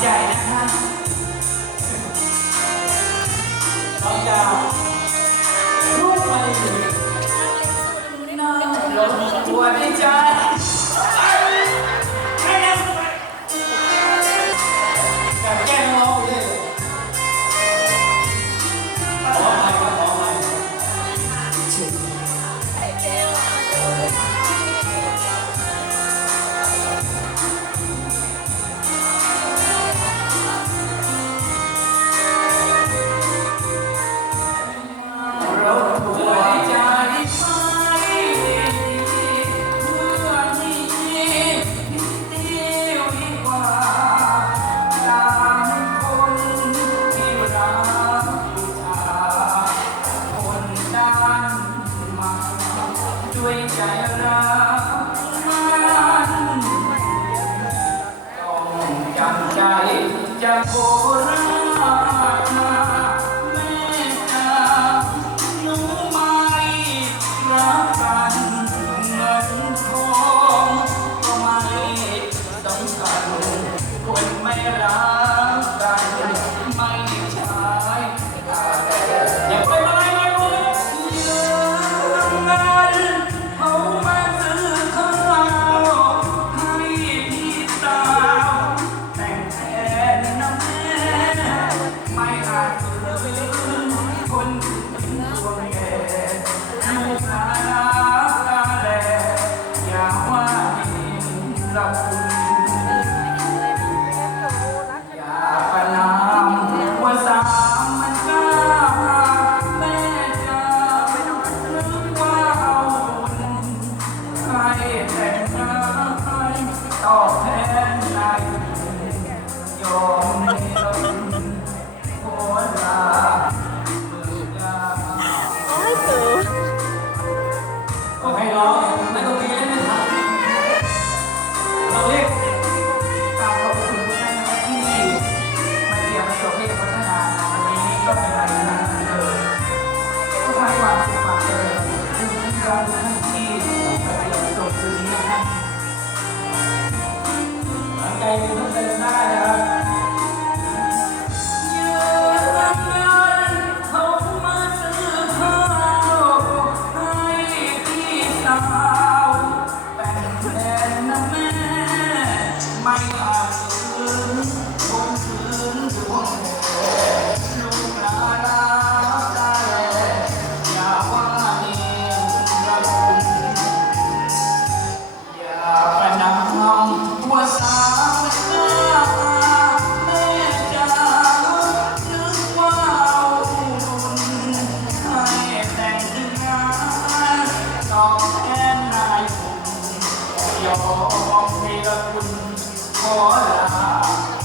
ใหญ่นะคะน้องดาวลูกมาดีน้อตัวดีใจ ด้วยใจรักมันต้องจำใจจะโน Oh, man, I, you're Aê, não. ขอบเพคุณขอลา